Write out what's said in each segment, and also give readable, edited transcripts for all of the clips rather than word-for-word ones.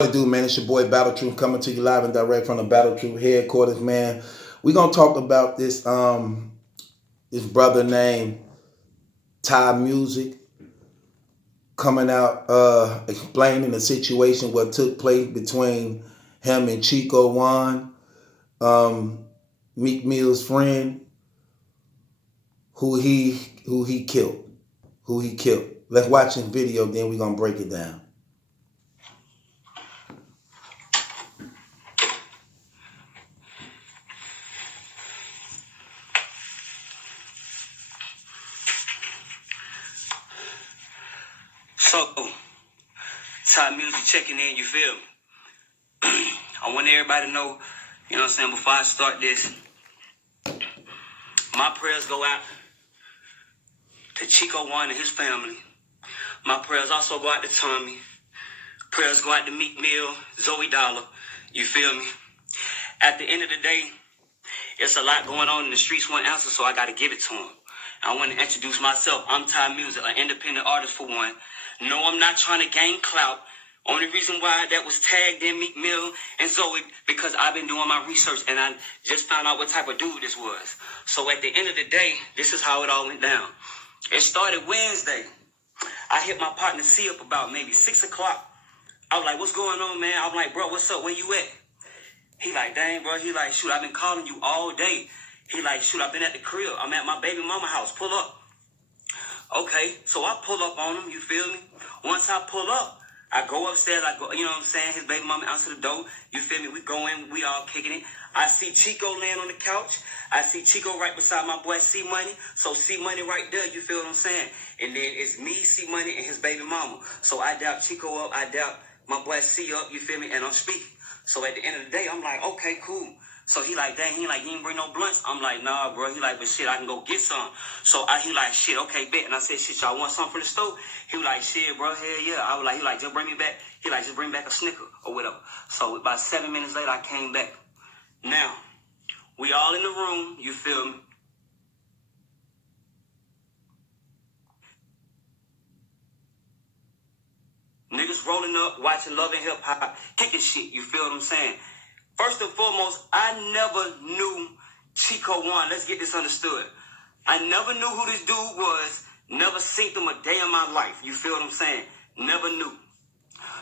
What it do, man? It's your boy Battle Truth coming to you live and direct from the Battle Truth headquarters, man. We're gonna talk about this brother named Ty Music coming out explaining the situation what took place between him and Chiko Juan, um, Meek Mill's friend, who he killed. Who he killed. Let's watch this video, then we're gonna break it down. So, Ty Music checking in, you feel me? I want everybody to know, you know what I'm saying, before I start this, my prayers go out to Chiko Juan and his family. My prayers also go out to Tommy. Prayers go out to Meek Mill, Zoe Dollar, you feel me? At the end of the day, it's a lot going on in the streets, one answer, so I got to give it to him. I want to introduce myself. I'm Ty Music, an independent artist for one. No, I'm not trying to gain clout. Only reason why that was tagged in Meek Mill and Zoe, because I've been doing my research and I just found out what type of dude this was. So at the end of the day, this is how it all went down. It started Wednesday. I hit my partner C up about maybe 6 o'clock. I was like, what's going on, man? I'm like, bro, what's up? Where you at? He like, dang, bro. He like, shoot, I've been calling you all day. He like, shoot, I've been at the crib. I'm at my baby mama house. Pull up. Okay, so I pull up on him, you feel me? Once I pull up, I go upstairs, I go, you know what I'm saying? His baby mama answer the door, you feel me? We go in, we all kicking it. I see Chico laying on the couch. I see Chico right beside my boy C Money. So C Money right there, you feel what I'm saying? And then it's me, C Money, and his baby mama. So I doubt Chico up, I doubt my boy C up, you feel me? And I'm speaking. So at the end of the day, I'm like, okay, cool. So he like, dang, he like, you ain't bring no blunts? I'm like, nah, bro. He like, but shit, I can go get some. So he like, shit, okay, bet. And I said, shit, y'all want something from the store? He was like, shit, bro, hell yeah. I was like, he like, just bring me back. He like, just bring back a Snicker or whatever. So about 7 minutes later, I came back. Now, we all in the room, you feel me? Niggas rolling up, watching Love and Hip Hop, kicking shit, you feel what I'm saying? First and foremost, I never knew Chiko Juan. Let's get this understood. I never knew who this dude was. Never seen him a day in my life. You feel what I'm saying? Never knew.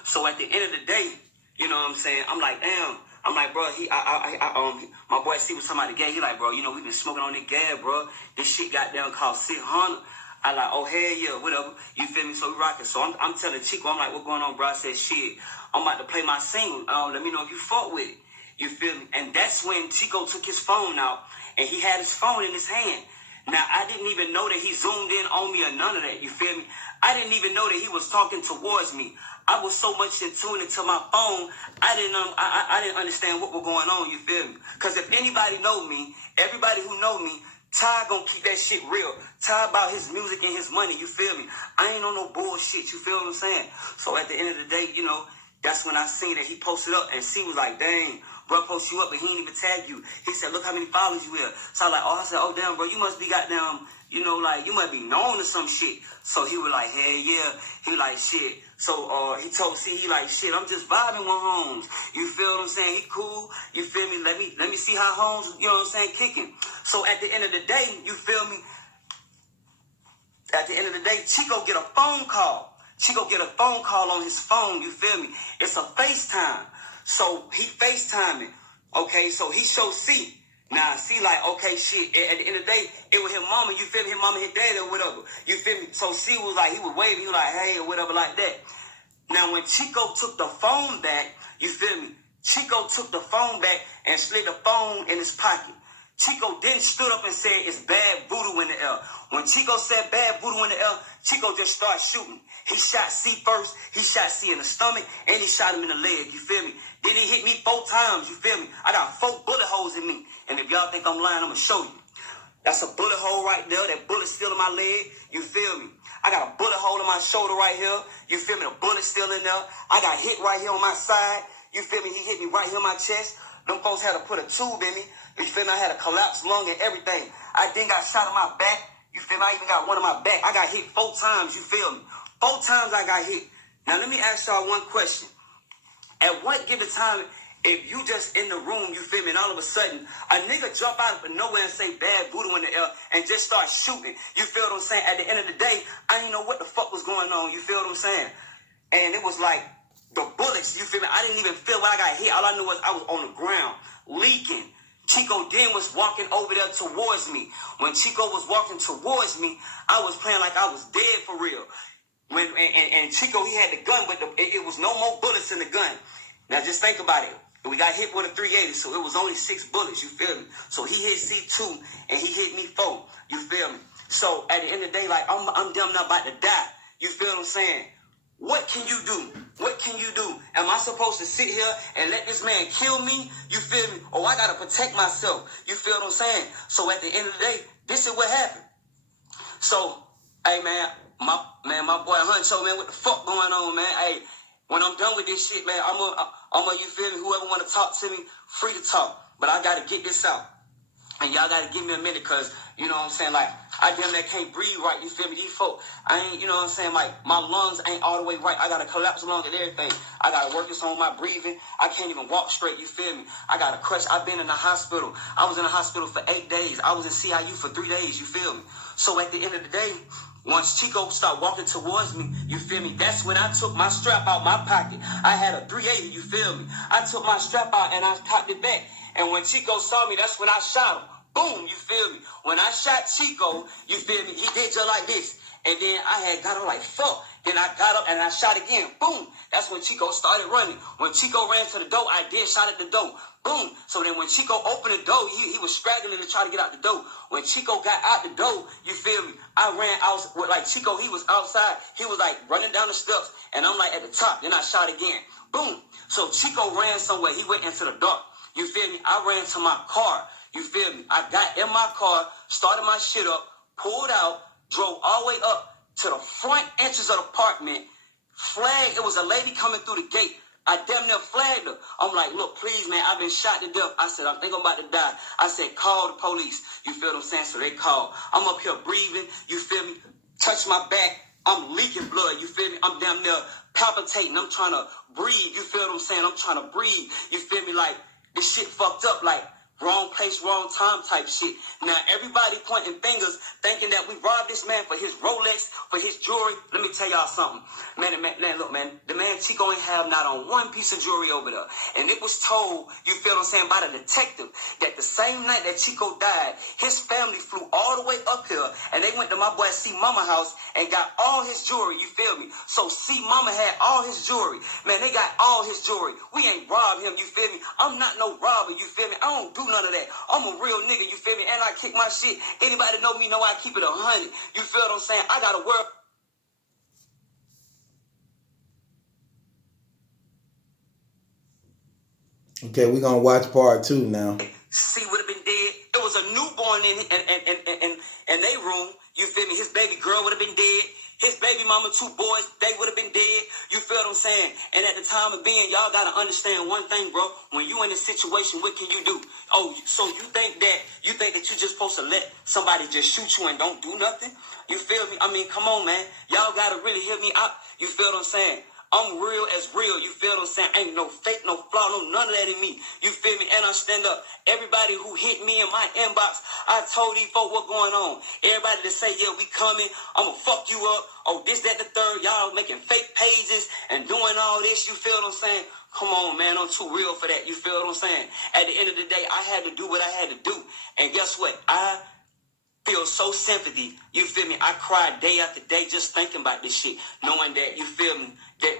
So at the end of the day, you know what I'm saying? I'm like, damn. I'm like, bro, my boy C was talking about the gas. He like, bro, you know, we been smoking on this gas, bro. This shit got down called 600. I like, oh, hell yeah, whatever. You feel me? So we rocking. So I'm telling Chico, I'm like, what going on, bro? I said, shit, I'm about to play my single. Let me know if you fuck with it. You feel me? And that's when Chico took his phone out, and he had his phone in his hand. Now, I didn't even know that he zoomed in on me or none of that. You feel me? I didn't even know that he was talking towards me. I was so much in tune into my phone, I didn't understand what was going on. You feel me? Because if anybody know me, everybody who know me, Ty gonna keep that shit real. Ty about his music and his money. You feel me? I ain't on no bullshit. You feel what I'm saying? So at the end of the day, you know, that's when I seen that he posted up, and C was like, dang, bro, post you up, and he didn't even tag you. He said, look how many followers you have. So I said, oh, damn, bro, you must be goddamn, you know, like, you might be known or some shit. So he was like, hey, yeah. He like, shit. So he told C, he like, shit, I'm just vibing with Holmes. You feel what I'm saying? He cool. You feel me? Let me see how Holmes, you know what I'm saying, kicking. So at the end of the day, you feel me? At the end of the day, Chico get a phone call. Chico get a phone call on his phone, you feel me? It's a FaceTime. So he FaceTiming. Okay, so he show C. Now, C like, okay, shit. At the end of the day, it was his mama, you feel me? His mama, his daddy or whatever. You feel me? So C was like, he was waving, he was like, hey, or whatever like that. Now, when Chico took the phone back, you feel me? Chico took the phone back and slid the phone in his pocket. Chico then stood up and said, it's bad voodoo in the air. When Chico said bad voodoo in the air, Chico just started shooting. He shot C first, he shot C in the stomach, and he shot him in the leg, you feel me? Then he hit me 4 times, you feel me? I got 4 bullet holes in me. And if y'all think I'm lying, I'm going to show you. That's a bullet hole right there. That bullet's still in my leg. You feel me? I got a bullet hole in my shoulder right here. You feel me? The bullet's still in there. I got hit right here on my side. You feel me? He hit me right here on my chest. Them folks had to put a tube in me. You feel me? I had a collapsed lung and everything. I then got shot in my back. You feel me? I even got one in my back. I got hit 4 times. You feel me? 4 times I got hit. Now, let me ask y'all one question. At one given time, if you just in the room, you feel me, and all of a sudden, a nigga jump out of nowhere and say bad voodoo in the air and just start shooting. You feel what I'm saying? At the end of the day, I didn't know what the fuck was going on. You feel what I'm saying? And it was like the bullets, you feel me? I didn't even feel when I got hit. All I knew was I was on the ground, leaking. Chico then was walking over there towards me. When Chico was walking towards me, I was playing like I was dead for real. And Chico, he had the gun, but it was no more bullets in the gun. Now just think about it. We got hit with a 380, so it was only 6 bullets, you feel me? So he hit C2 and he hit me 4, you feel me? So at the end of the day, like I'm damn not about to die. You feel what I'm saying? What can you do? What can you do? Am I supposed to sit here and let this man kill me? You feel me? Or I gotta protect myself. You feel what I'm saying? So at the end of the day, this is what happened. So, hey man, my boy Huncho, man, what the fuck going on, man? Hey, when I'm done with this shit, man, I'm a, you feel me? Whoever want to talk to me, free to talk. But I gotta get this out. And y'all gotta give me a minute, cause you know what I'm saying, like I damn near can't breathe right, you feel me? These folk, I ain't, you know what I'm saying, like my lungs ain't all the way right. I gotta collapse lung and everything. I gotta work this on my breathing. I can't even walk straight, you feel me? I got a crush. I've been in the hospital. I was in the hospital for 8 days. I was in CIU for 3 days, you feel me? So at the end of the day, once Chico started walking towards me, you feel me? That's when I took my strap out my pocket. I had a 380, you feel me? I took my strap out and I cocked it back. And when Chico saw me, that's when I shot him. Boom, you feel me? When I shot Chico, you feel me? He did just like this. And then I had got him like, fuck. Then I got up and I shot again. Boom. That's when Chico started running. When Chico ran to the door, I did shot at the door. Boom. So then when Chico opened the door, he was straggling to try to get out the door. When Chico got out the door, you feel me? I ran out with like Chico, he was outside. He was like running down the steps. And I'm like at the top. Then I shot again. Boom. So Chico ran somewhere. He went into the dark. You feel me? I ran to my car. You feel me? I got in my car, started my shit up, pulled out, drove all the way up to the front entrance of the apartment, flagged. It was a lady coming through the gate. I damn near flagged her. I'm like, look, please, man, I've been shot to death. I said, I think I'm about to die. I said, call the police. You feel what I'm saying? So they called. I'm up here breathing. You feel me? Touch my back. I'm leaking blood. You feel me? I'm damn near palpitating. I'm trying to breathe. You feel what I'm saying? I'm trying to breathe. You feel me? Like, this shit fucked up. Like, wrong place, wrong time type shit. Now, everybody pointing fingers, thinking that we robbed this man for his Rolex, for his jewelry. Let me tell y'all something. Man, look, man, the man Chico ain't have not on one piece of jewelry over there. And it was told, you feel what I'm saying, by the detective, that the same night that Chico died, his family flew all the way up here, and they went to my boy C Mama house and got all his jewelry, you feel me? So C Mama had all his jewelry. Man, they got all his jewelry. We ain't robbed him, you feel me? I'm not no robber, you feel me? I don't do none of that. I'm a real nigga, you feel me? And I kick my shit. Anybody know me know I keep it 100. You feel what I'm saying? I got a word. Okay, we're gonna watch part 2 now. C would have been dead. It was a newborn in their room. You feel me? His baby girl would have been dead. His baby mama, 2 boys, they would have been dead. You feel what I'm saying? And at the time of being, y'all gotta understand one thing, bro. When you in this situation, what can you do? Oh, so you think that you just supposed to let somebody just shoot you and don't do nothing? You feel me? I mean, come on, man. Y'all gotta really hear me out. You feel what I'm saying? I'm real as real. You feel what I'm saying? Ain't no fake, no flaw, no none of that in me. You feel me? And I stand up. Everybody who hit me in my inbox, I told these folk what going on. Everybody that say, yeah, we coming. I'm going to fuck you up. Oh, this, that, the third. Y'all making fake pages and doing all this. You feel what I'm saying? Come on, man. I'm too real for that. You feel what I'm saying? At the end of the day, I had to do what I had to do. And guess what? I feel so sympathy. You feel me? I cry day after day just thinking about this shit, knowing that, you feel me, that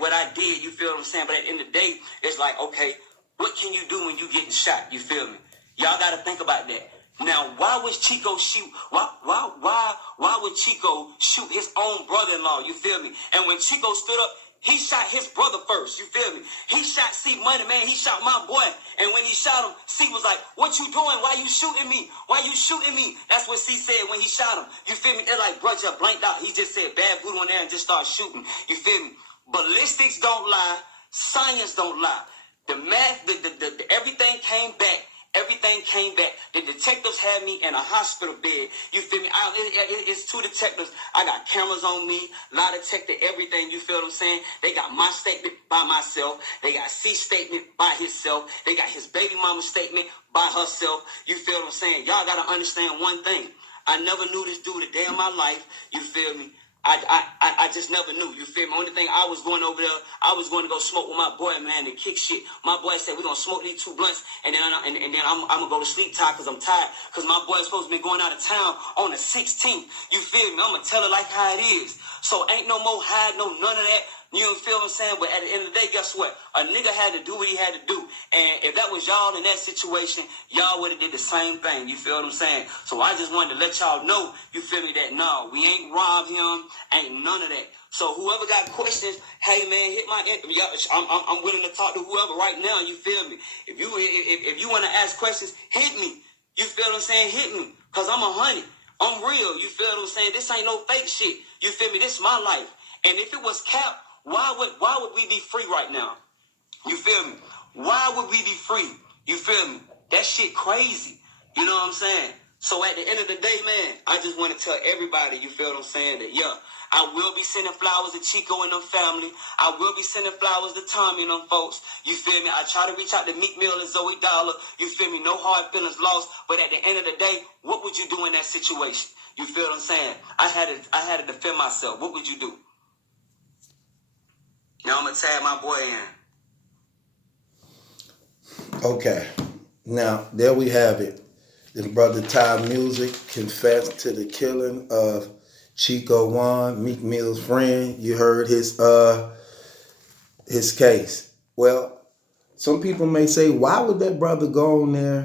what I did, you feel what I'm saying? But at the end of the day, it's like, okay, what can you do when you getting shot? You feel me? Y'all got to think about that. Now, why was Chico shoot? Why would Chico shoot his own brother-in-law? You feel me? And when Chico stood up, he shot his brother first, you feel me? He shot C Money, man. He shot my boy. And when he shot him, C was like, what you doing? Why you shooting me? Why you shooting me? That's what C said when he shot him. You feel me? They're like, bro, just blanked out. He just said bad voodoo in there and just started shooting. You feel me? Ballistics don't lie. Science don't lie. The math, the everything came back Everything came back. The detectives had me in a hospital bed. You feel me? It's two detectives. I got cameras on me, lie detector, everything. You feel what I'm saying? They got my statement by myself. They got C's statement by himself. They got his baby mama's statement by herself. You feel what I'm saying? Y'all got to understand one thing. I never knew this dude a day in my life. You feel me? I just never knew. You feel me? Only thing I was going over there, I was going to go smoke with my boy, man, and kick shit. My boy said, we're going to smoke these 2 blunts, and then I'm going to go to sleep tired because I'm tired. Because my boy's supposed to be going out of town on the 16th. You feel me? I'm going to tell it like how it is. So ain't no more hide, no none of that. You feel what I'm saying? But at the end of the day, guess what? A nigga had to do what he had to do. And if that was y'all in that situation, y'all would have did the same thing. You feel what I'm saying? So I just wanted to let y'all know, you feel me, that no, we ain't robbed him, ain't none of that. So whoever got questions, hey man, hit my. I'm willing to talk to whoever right now. You feel me? If you want to ask questions, hit me. You feel what I'm saying? Hit me, cause I'm 100. I'm real. You feel what I'm saying? This ain't no fake shit. You feel me? This is my life. And if it was cap, why would we be free right now? You feel me? Why would we be free? You feel me? That shit crazy. You know what I'm saying? So at the end of the day, man, I just want to tell everybody, you feel what I'm saying, that yeah, I will be sending flowers to Chico and them family. I will be sending flowers to Tommy and them folks. You feel me? I try to reach out to Meek Mill and Zoe Dollar. You feel me? No hard feelings lost. But at the end of the day, what would you do in that situation? You feel what I'm saying? I had to defend myself. What would you do? Now I'm gonna tag my boy in. Okay. Now, there we have it. This brother Ty Music confessed to the killing of Chiko Juan, Meek Mill's friend. You heard his case. Well, some people may say, why would that brother go on there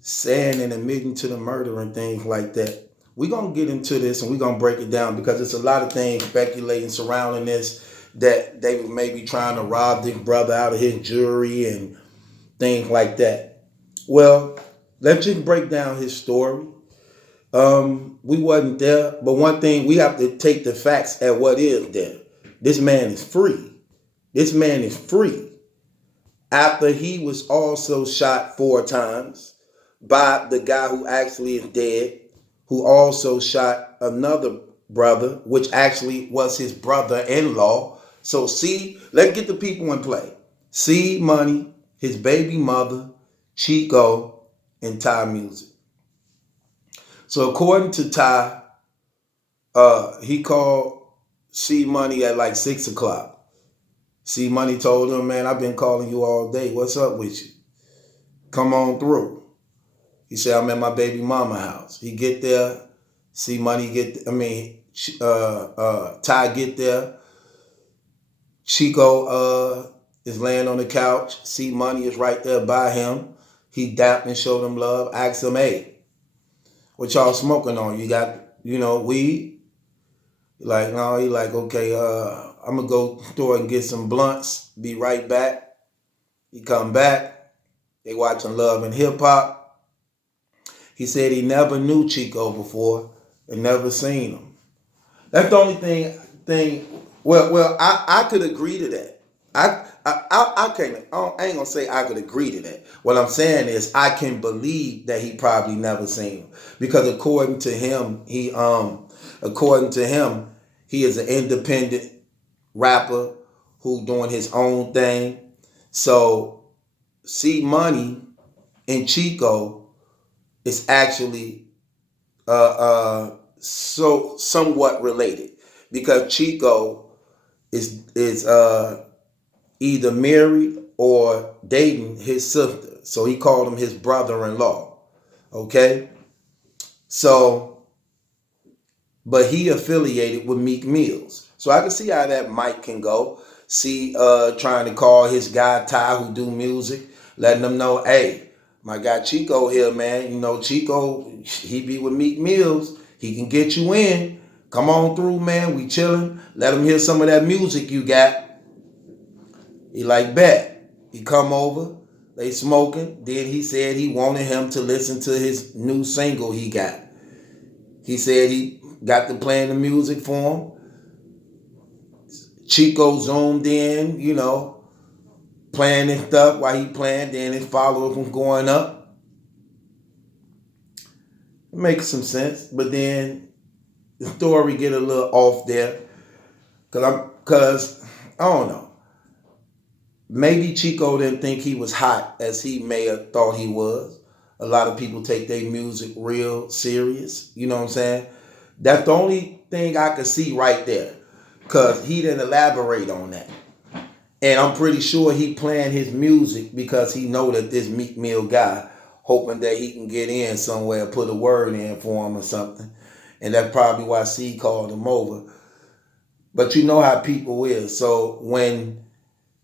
saying and admitting to the murder and things like that? We're going to get into this and we're going to break it down because there's a lot of things speculating surrounding this, that they were maybe trying to rob this brother out of his jewelry and things like that. Well, let's just break down his story. We wasn't there, but one thing, we have to take the facts at what is there. This man is free. This man is free. After he was also shot 4 times by the guy who actually is dead, who also shot another brother, which actually was his brother-in-law. So see, let's get the people in play. C Money, his baby mother, Chico, and Ty Music. So according to Ty, he called C Money at like 6 o'clock. C Money told him, man, I've been calling you all day. What's up with you? Come on through. He said, I'm at my baby mama house. He get there, C Money Ty get there. Chico is laying on the couch. C Money is right there by him. He dapped and showed him love. Asked him, hey, what y'all smoking on? You got, weed? Like, no, he like, okay, I'm gonna go store and get some blunts. Be right back. He come back. They watching Love and Hip Hop. He said he never knew Chico before and never seen him. That's the only thing. Well, I could agree to that. I can't. I ain't gonna say I could agree to that. What I'm saying is I can believe that he probably never seen him because according to him, he is an independent rapper who doing his own thing. So C Money and Chico is actually so somewhat related because Chico is either married or dating his sister. So he called him his brother-in-law. Okay? So, but he affiliated with Meek Mills. So I can see how that mic can go. See, trying to call his guy Ty who do music, letting them know, hey, my guy Chico here, man. Chico, he be with Meek Mills. He can get you in. Come on through, man. We chilling. Let him hear some of that music you got. He like, bet. He come over. They smoking. Then he said he wanted him to listen to his new single he got. He said he got to playing the music for him. Chico zoomed in, playing and stuff while he playing. Then his followers was going up. It makes some sense, but then the story get a little off there because I don't know. Maybe Chico didn't think he was hot as he may have thought he was. A lot of people take their music real serious. You know what I'm saying? That's the only thing I could see right there. Cause he didn't elaborate on that. And I'm pretty sure he planned his music because he know that this Meek Mill guy, hoping that he can get in somewhere, put a word in for him or something. And that's probably why C called him over. But you know how people is. So when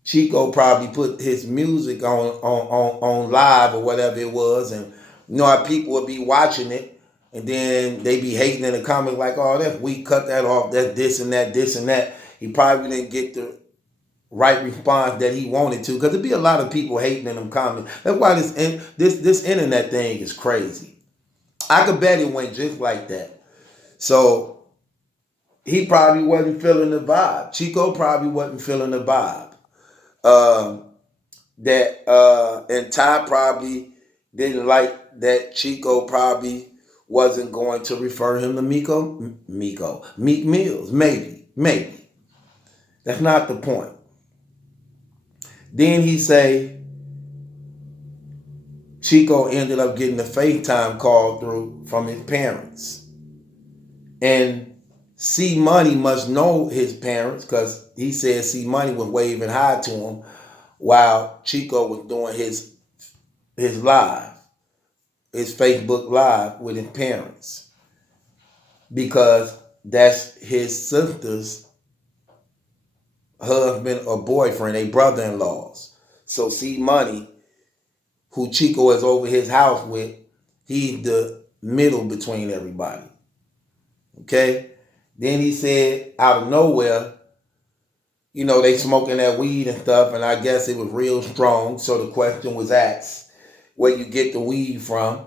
Chico probably put his music on live or whatever it was, and you know how people would be watching it, and then they be hating in the comments like, "Oh, that's we cut that off. That's this and that, this and that." He probably didn't get the right response that he wanted to, because there'd be a lot of people hating in them comments. That's why this internet thing is crazy. I could bet it went just like that. So he probably wasn't feeling the vibe. Chico probably wasn't feeling the vibe. Um, and Ty probably didn't like that Chico probably wasn't going to refer him to Meek Mills. Maybe. That's not the point. Then he say Chico ended up getting a FaceTime call through from his parents. And C Money must know his parents because he said C Money was waving hi to him while Chico was doing his live, his Facebook live with his parents. Because that's his sister's husband or boyfriend, a brother-in-law's. So C Money, who Chico is over his house with, he's the middle between everybody. Okay? Then he said, out of nowhere, you know, they smoking that weed and stuff, and I guess it was real strong. So the question was asked, where you get the weed from?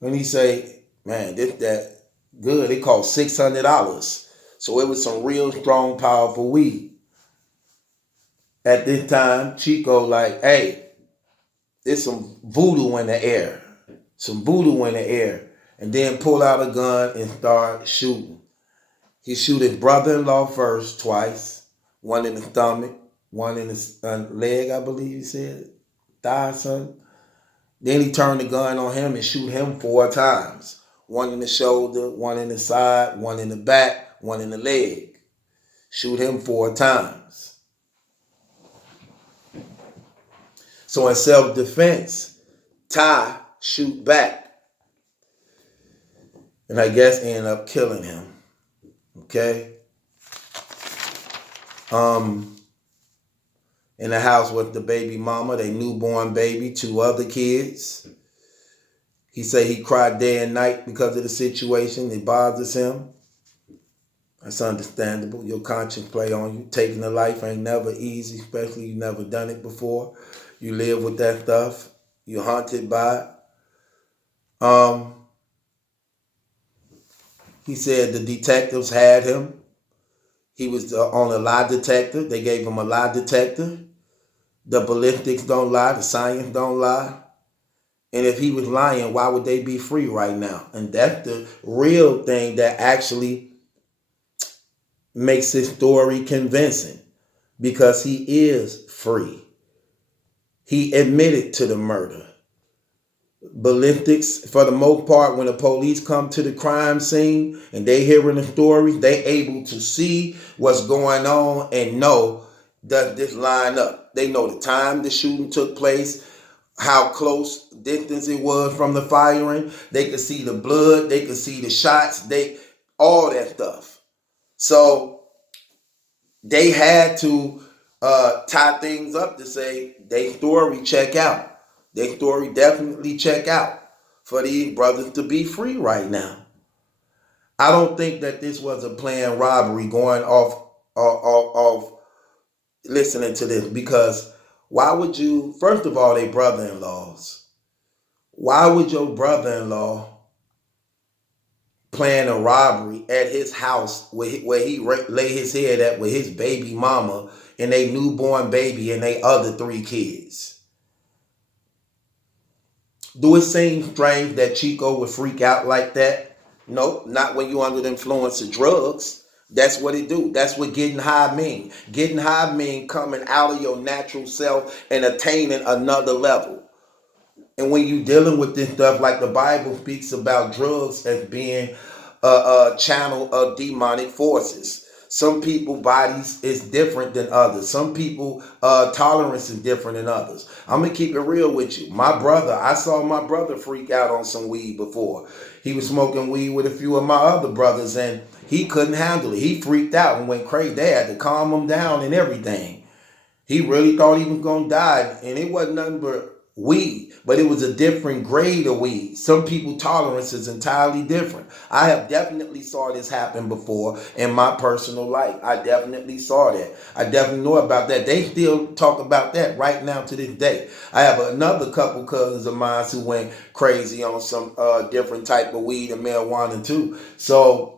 And he say, man, this that good. It cost $600. So it was some real strong, powerful weed. At this time, Chico like, hey, there's some voodoo in the air. Some voodoo in the air. And then pull out a gun and start shooting. He shoot his brother-in-law first twice. One in the stomach, one in his leg, I believe he said. Thigh, son. Then he turned the gun on him and shoot him 4 times. One in the shoulder, one in the side, one in the back, one in the leg. Shoot him 4 times. So in self-defense, Ty shoot back. And I guess ended up killing him. Okay? In the house with the baby mama, their newborn baby, 2 other kids. He said he cried day and night because of the situation. It bothers him. That's understandable. Your conscience play on you. Taking a life ain't never easy, especially you never done it before. You live with that stuff. You're haunted by it. He said the detectives had him. He was on a lie detector. They gave him a lie detector. The ballistics don't lie. The science don't lie. And if he was lying, why would they be free right now? And that's the real thing that actually makes his story convincing, because he is free. He admitted to the murder. Ballistics, for the most part, when the police come to the crime scene and they hearing the stories, they able to see what's going on and know, does this line up? They know the time the shooting took place, how close distance it was from the firing. They could see the blood. They could see the shots. All that stuff. So they had to tie things up to say they story check out. They story definitely check out for these brothers to be free right now. I don't think that this was a planned robbery going off listening to this, because why would you, first of all, they brother-in-laws. Why would your brother-in-law plan a robbery at his house where he lay his head at with his baby mama and a newborn baby and they other 3 kids? Do it seem strange that Chico would freak out like that? Nope, not when you're under the influence of drugs. That's what it do. That's what getting high mean. Getting high mean coming out of your natural self and attaining another level. And when you dealing with this stuff, like the Bible speaks about drugs as being a channel of demonic forces. Some people bodies is different than others. Some people tolerance is different than others. I'm gonna keep it real with you. My brother, I saw my brother freak out on some weed before. He was smoking weed with a few of my other brothers, and he couldn't handle it. He freaked out and went crazy. They had to calm him down and everything. He really thought he was gonna die, and it wasn't nothing but weed, but it was a different grade of weed. Some people tolerance is entirely different. I have definitely saw this happen before in my personal life. I definitely saw that. I definitely know about that. They still talk about that right now to this day. I have another couple cousins of mine who went crazy on some different type of weed and marijuana too. So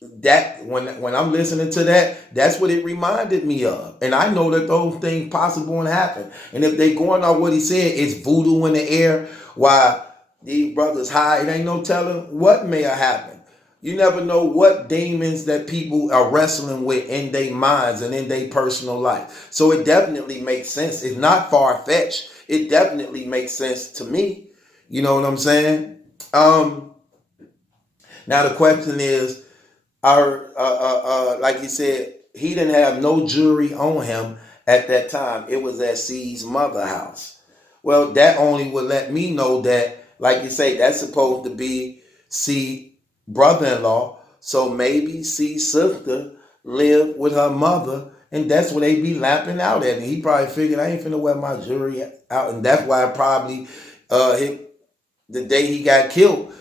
that when I'm listening to that, that's what it reminded me of. And I know that those things possible and happen. And if they going on what he said, it's voodoo in the air while these brothers high, it ain't no telling what may have happened. You never know what demons that people are wrestling with in their minds and in their personal life. So it definitely makes sense. It's not far-fetched. It definitely makes sense to me. You know what I'm saying? Now the question is, like you said, he didn't have no jury on him at that time. It was at C's mother house. Well, that only would let me know that, like you say, that's supposed to be C brother-in-law. So maybe C's sister lived with her mother, and that's where they be lapping out at. And he probably figured I ain't finna wear my jury out, and that's why probably the day he got killed,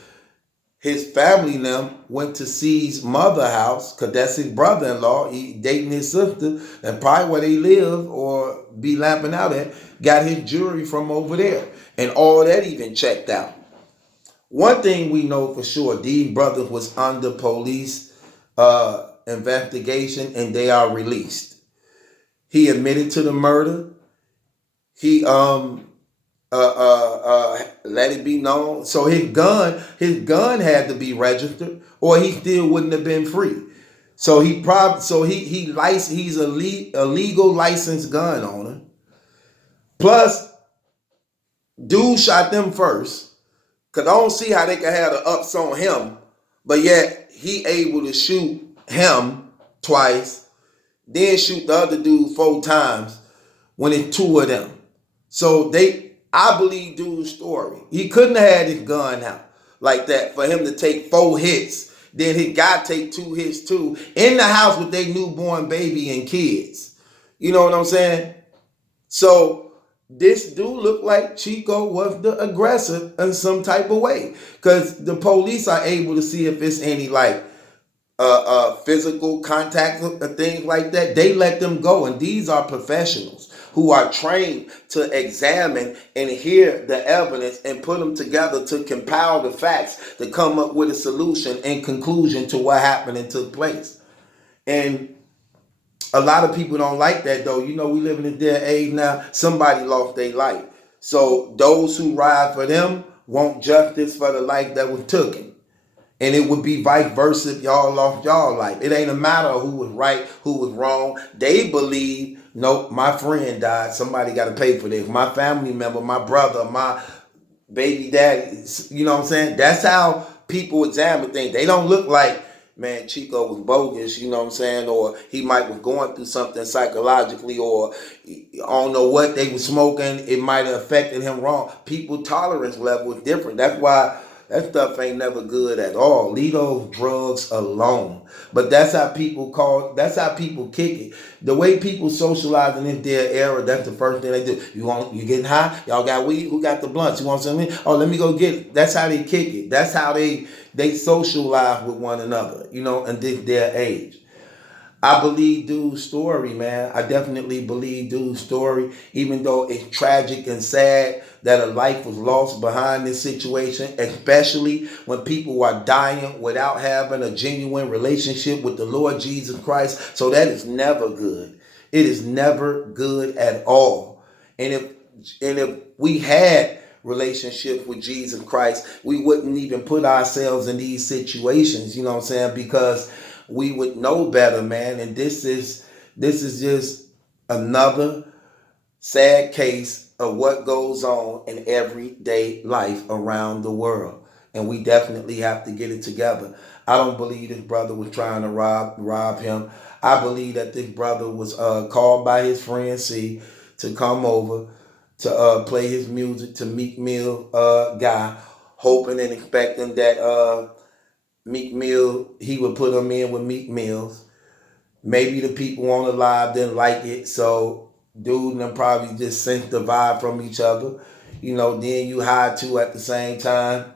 his family and them went to C's mother house because that's his brother-in-law. He dating his sister, and probably where they live or be lapping out at, got his jewelry from over there. And all that even checked out. One thing we know for sure, these brothers was under police investigation and they are released. He admitted to the murder. He let it be known. So his gun had to be registered, or he still wouldn't have been free. So he's a legal licensed gun owner. Plus, dude shot them first, cause I don't see how they can have the ups on him, but yet he able to shoot him twice, then shoot the other dude 4 times when it's two of them. So I believe dude's story. He couldn't have had his gun out like that for him to take 4 hits. Then his guy take 2 hits too in the house with their newborn baby and kids. You know what I'm saying? So this dude looked like Chico was the aggressor in some type of way, because the police are able to see if it's any like physical contact things like that. They let them go, and these are professionals who are trained to examine and hear the evidence and put them together to compile the facts to come up with a solution and conclusion to what happened and took place. And a lot of people don't like that, though. You know, we live in a day and age now, somebody lost their life, so those who ride for them want justice for the life that was taken. And it would be vice versa if y'all lost y'all life. It ain't a matter of who was right, who was wrong. They believe, nope, my friend died. Somebody got to pay for this. My family member, my brother, my baby daddy. You know what I'm saying? That's how people examine things. They don't look like, man, Chico was bogus, you know what I'm saying? Or he might was going through something psychologically, or I don't know what they were smoking. It might have affected him wrong. People tolerance level is different. That's why that stuff ain't never good at all. Leave those drugs alone. But that's how people kick it. The way people socialize in this day era, that's the first thing they do. You getting high? Y'all got weed? Who got the blunts? You want something? Oh, let me go get it. That's how they kick it. That's how they socialize with one another, in this day and age. I believe dude's story, man. I definitely believe dude's story, even though it's tragic and sad that a life was lost behind this situation, especially when people are dying without having a genuine relationship with the Lord Jesus Christ. So that is never good. It is never good at all. And if we had relationship with Jesus Christ, we wouldn't even put ourselves in these situations, you know what I'm saying? Because we would know better, man. And this is just another sad case of what goes on in everyday life around the world. And we definitely have to get it together. I don't believe this brother was trying to rob him. I believe that this brother was called by his friend C to come over to play his music to Meek Mill guy, hoping and expecting that Meek Mill, he would put him in with Meek Mills. Maybe the people on the live didn't like it, so dude and them probably just sensed the vibe from each other. Then you hide two at the same time.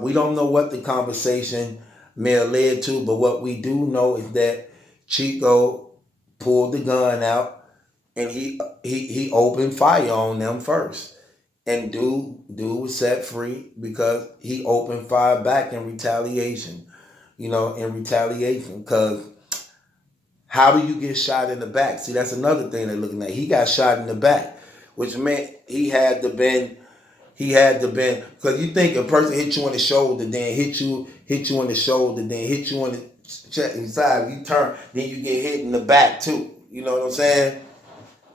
We don't know what the conversation may have led to, but what we do know is that Chico pulled the gun out and he opened fire on them first. And dude was set free because he opened fire back in retaliation. Because how do you get shot in the back? See, that's another thing they're looking at. He got shot in the back, which meant he had to been, because you think a person hit you in the shoulder, then hit you in the shoulder, then hit you on the chest inside, you turn, then you get hit in the back too. You know what I'm saying?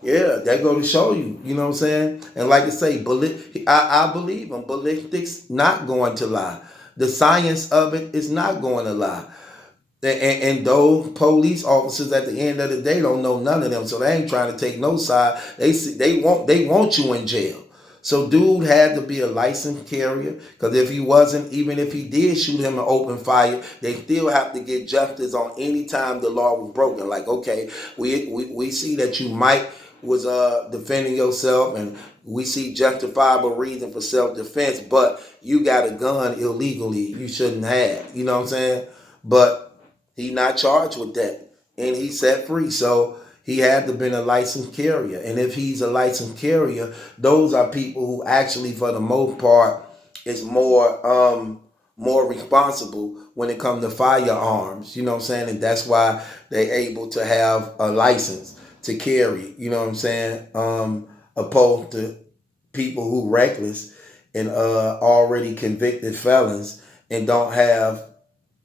Yeah, that go to show you. You know what I'm saying? And like I say, I believe him. Ballistics not going to lie. The science of it is not going to lie. And those police officers at the end of the day don't know none of them, so they ain't trying to take no side. They want you in jail. So dude had to be a licensed carrier, because if he wasn't, even if he did shoot him and open fire, they still have to get justice on any time the law was broken. Like, okay, we see that you might was defending yourself, and we see justifiable reason for self-defense, but you got a gun illegally you shouldn't have. You know what I'm saying? But he not charged with that, and he set free. So he had to been a licensed carrier. And if he's a licensed carrier, those are people who actually, for the most part, is more responsible when it comes to firearms. You know what I'm saying? And that's why they're able to have a license to carry. You know what I'm saying? Opposed to people who reckless and already convicted felons and don't have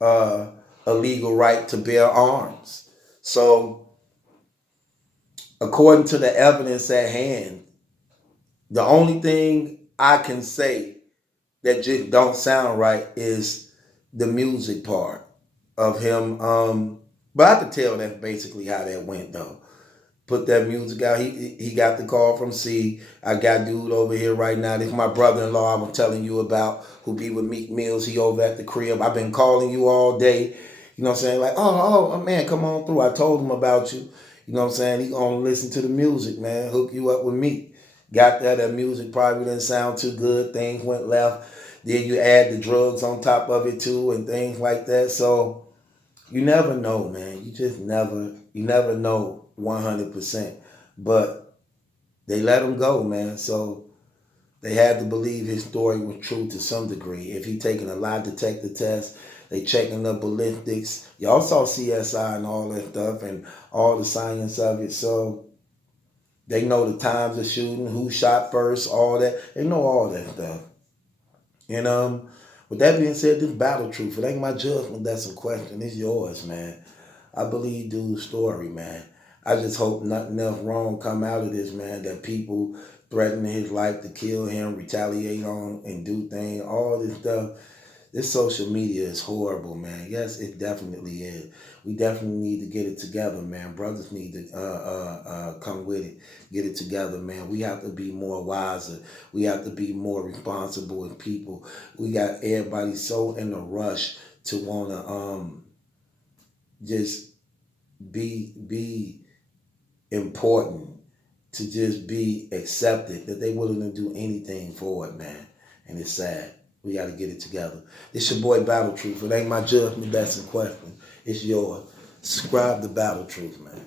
uh, a legal right to bear arms. So, according to the evidence at hand, the only thing I can say that just don't sound right is the music part of him. But I could tell that's basically how that went though. Put that music out. He got the call from C. I got dude over here right now. This is my brother-in-law I was telling you about, who be with Meek Mills. He over at the crib. I've been calling you all day. You know what I'm saying? Like, oh man, come on through. I told him about you. You know what I'm saying? He gonna listen to the music, man. Hook you up with Meek. Got that music probably didn't sound too good. Things went left. Then you add the drugs on top of it too, and things like that. So you never know, man. You never know 100%. But they let him go, man. So they had to believe his story was true to some degree. If he taking a lie detector test, they checking the ballistics. Y'all saw CSI and all that stuff and all the science of it. So they know the times of shooting, who shot first, all that. They know all that stuff. And with that being said, this battle truth, it ain't my judgment that's in question. It's yours, man. I believe dude's story, man. I just hope nothing else wrong come out of this, man, that people threaten his life to kill him, retaliate on, and do things, all this stuff. This social media is horrible, man. Yes, it definitely is. We definitely need to get it together, man. Brothers need to come with it, get it together, man. We have to be more wiser. We have to be more responsible as people. We got everybody so in a rush to want to just be important, to just be accepted, that they willing to do anything for it, man. And it's sad. We got to get it together. It's your boy Battle Truth. It ain't my judgment that's in question. It's yours. Subscribe to Battle Truth, man.